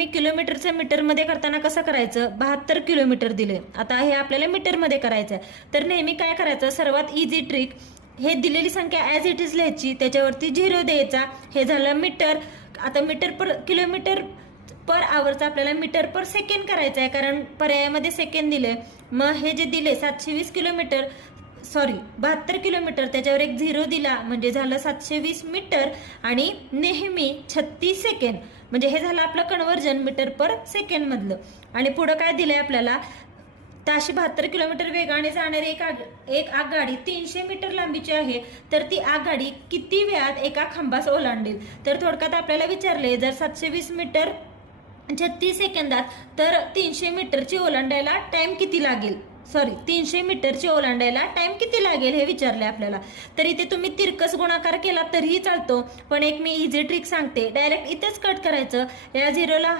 मी किलोमीटरचं मीटरमध्ये करताना कसं करायचं, 72 किलोमीटर दिले, आता हे आपल्याला मीटरमध्ये करायचं आहे. तर नेहमी काय करायचं, सर्वात इझी ट्रिक, हे दिलेली संख्या ॲज इट इज लिहायची, त्याच्यावरती 0 द्यायचा. हे झालं मीटर. आता मीटर पर किलोमीटर पर आवरचा आपल्याला मीटर पर सेकंड करायचं आहे, कारण पर्यायामध्ये सेकंड दिले. मग हे जे दिले 720 किलोमीटर, सॉरी 72 किलोमीटर, त्याच्यावर एक 0 दिला म्हणजे झालं 720 मीटर. आणि नेहमी 36 सेकंड, म्हणजे हे झालं आपलं कन्व्हर्जन मीटर पर सेकंड मधलं. आणि पुढं काय दिलंय आपल्याला, ताशी 72 किलोमीटर वेगाने जाणारी एक आगगाडी 300 मीटर लांबीची आहे, तर ती आगगाडी किती वेळात एका खांबास ओलांडेल. तर थोडक्यात आपल्याला विचारले, जर 720 मीटर 36 सेकंदात, तर 300 मीटरची ओलांडायला टाइम किती लागेल, सॉरी 300 मीटरची ओलांडायला टाइम किती लागेल हे विचारले आपल्याला. तर इथे तुम्ही तिरकस गुणाकार केला तरीही चालतो, पण एक मी इझी ट्रिक सांगते, डायरेक्ट इथेच कट करायचं. या 0ला